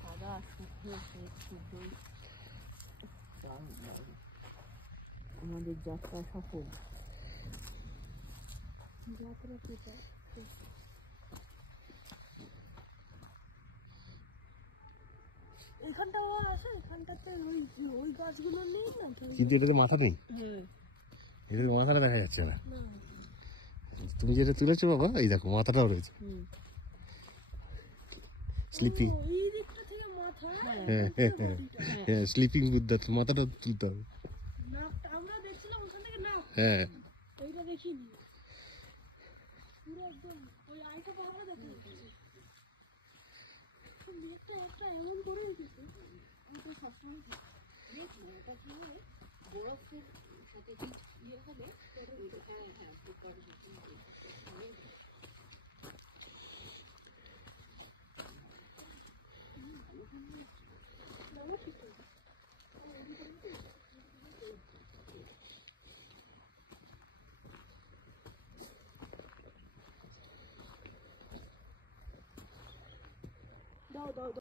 সাদা শুকনো শুকনোই আমাদের যাত্রা সফল। যাত্রা পিতা এখানটাও আছে, এখানটাতে ওই গাছগুলো নেই না, কিন্তু এটাতে মাথা নেই, এটাতে মাথাটা দেখা যাচ্ছে না। তুমি যেটা তুলেছো বাবা, এই দেখো মাথাটাও রয়েছে। স্লিপিং, হ্যাঁ স্লিপিং বুদ্ধা, মাথাটা তুলতে হবে। আমরা দেখছিলাম ওখান থেকে না, হ্যাঁ ওইটা দেখিনি, পুরো একদম ওই আইটা আমরা দেখেছি। একটা একটা এমন করে উঠেছে, আমি তো সবসময় ওটা কি হয় বরফের সাথে ইয়ে হবে। হ্যাঁ হ্যাঁ